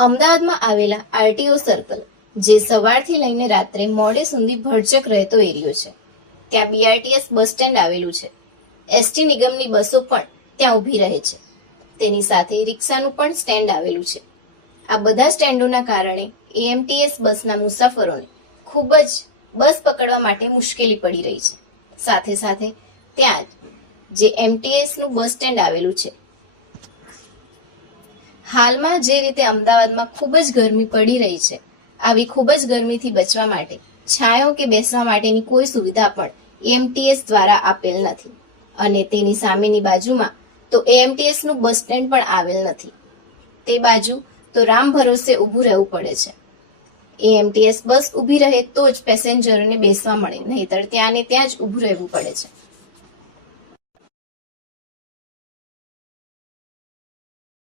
અમદાવાદમાં આવેલા RTO circle, જે સવારથી લઈને રાત્રે મોડે સુધી ભરચક રહેતો એરિયો છે, ત્યાં બીઆરટીએસ બસ સ્ટેન્ડ આવેલું છે. એસટી નિગમની બસો પણ ત્યાં ઊભી રહે છે. તેની સાથે રિક્ષાનું પણ સ્ટેન્ડ આવેલું છે. આ બધા સ્ટેન્ડોના કારણે એએમટીએસ બસના મુસાફરોને ખૂબ જ બસ પકડવા માટે મુશ્કેલી પડી રહી છે. સાથે સાથે ત્યાં જે એમટીએસનું બસ સ્ટેન્ડ આવેલું છે, હાલમાં જે રીતે અમદાવાદમાં ખૂબ જ ગરમી પડી રહી છે, આવી ખૂબ જ ગરમીથી બચવા માટે છાંયો કે બેસવા માટેની કોઈ સુવિધા પણ એએમટીએસ દ્વારા આપેલ નથી. અને તેની સામેની બાજુમાં તો એએમટીએસનું બસ સ્ટેન્ડ પણ આવેલ નથી. તે બાજુ તો રામ ભરોસે ઊભું રહેવું પડે છે. એએમટીએસ બસ ઊભી રહે તો જ પેસેન્જરોને બેસવા મળે, નહીતર ત્યાં ને ત્યાં જ ઊભું રહેવું પડે છે.